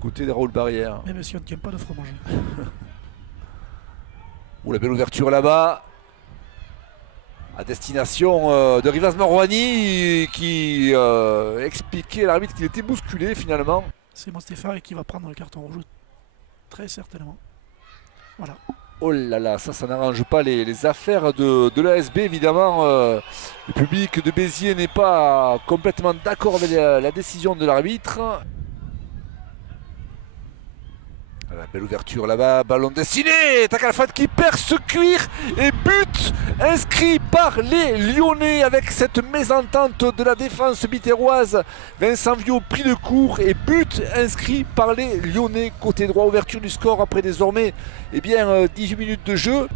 côté de Raoul Barrière. Même si on ne tient pas de fromage. Oh, la belle ouverture là-bas. À destination de Rivas Marouani qui expliquait à l'arbitre qu'il était bousculé finalement. C'est Mostéphane qui va prendre le carton rouge. Très certainement. Voilà. Oh là là, ça n'arrange pas les affaires de l'ASB évidemment. Le public de Béziers n'est pas complètement d'accord avec la décision de l'arbitre. La belle ouverture là-bas, ballon destiné, Takalfat qui perd ce cuir et but inscrit par les Lyonnais avec cette mésentente de la défense bitéroise. Vincent Viau pris de court et but inscrit par les Lyonnais côté droit. Ouverture du score après désormais 18 minutes de jeu.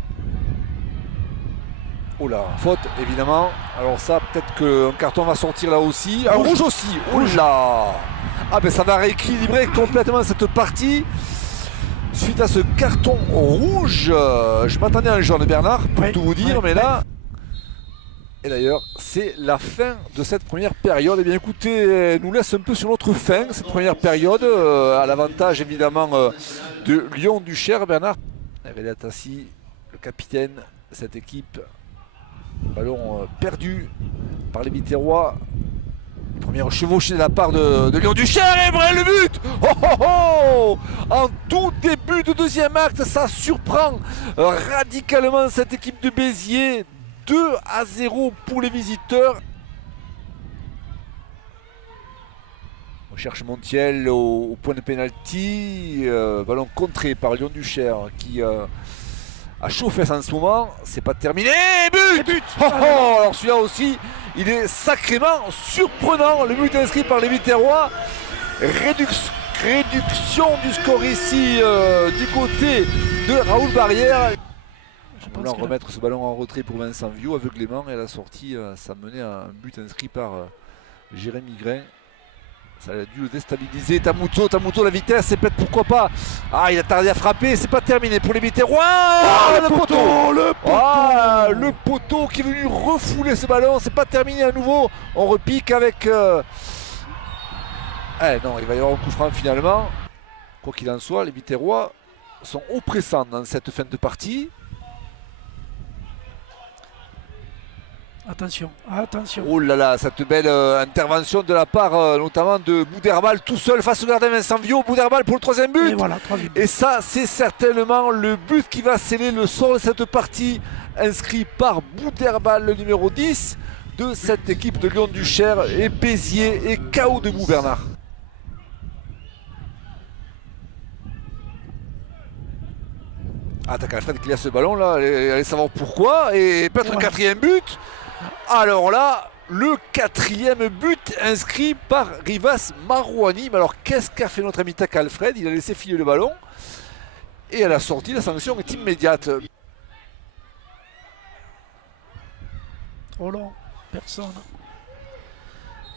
Oh là, faute évidemment. Alors ça, peut-être qu'un carton va sortir là aussi. Un rouge aussi. Oh là. Ah ben ça va rééquilibrer complètement cette partie. Suite à ce carton rouge, je m'attendais à un jaune Bernard, pour tout vous dire, mais là... Et d'ailleurs, c'est la fin de cette première période. Eh bien écoutez, nous laisse un peu sur notre fin, cette première période, à l'avantage évidemment de Lyon-Duchère, Bernard. René Tassi, le capitaine de cette équipe. Ballon perdu par les Biterrois. Première chevauchée de la part de Lyon-Duchère et Brel le but. Oh oh oh. En tout début de deuxième acte, ça surprend radicalement cette équipe de Béziers. 2-0 pour les visiteurs. On cherche Montiel au point de pénalty. Ballon contré par Lyon-Duchère qui a chauffé en ce moment. C'est pas terminé. But, oh oh. Alors celui-là aussi, il est sacrément surprenant. Le but inscrit par les Biterrois. Réduction du score ici du côté de Raoul Barrière. On va remettre ce ballon en retrait pour Vincent Viau aveuglément et à la sortie ça menait à un but inscrit par Jérémy Grain. Ça a dû le déstabiliser. Tamuto, la vitesse, c'est peut-être pourquoi pas. Ah, il a tardé à frapper, c'est pas terminé pour les Biterrois. Oh, le poteau. Ah, le poteau qui est venu refouler ce ballon, c'est pas terminé à nouveau. On repique avec... non, il va y avoir un coup franc finalement. Quoi qu'il en soit, les Biterrois sont oppressants dans cette fin de partie. Attention, attention. Oh là là, cette belle intervention de la part notamment de Bouderbal tout seul face au gardien Vincent Viau. Bouderbal pour le troisième but. Et voilà, troisième but. Et ça, c'est certainement le but qui va sceller le sort de cette partie, inscrit par Bouderbal, le numéro 10 de cette équipe de Lyon-Duchère. Et Béziers et KO debout, Bernard. Ah, t'as Alfred qui a ce ballon là, allez savoir pourquoi. Et peut-être un quatrième but. Alors là, le quatrième but inscrit par Rivas Marouani. Mais alors qu'est-ce qu'a fait notre ami Tak Alfred? Il a laissé filer le ballon. Et à la sortie, la sanction est immédiate. Trop long, personne.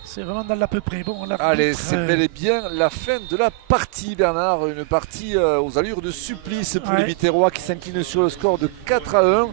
C'est vraiment dans l'à peu près. Bon, allez, c'est bel et bien la fin de la partie, Bernard. Une partie aux allures de supplice pour les Biterrois qui s'inclinent sur le score de 4-1.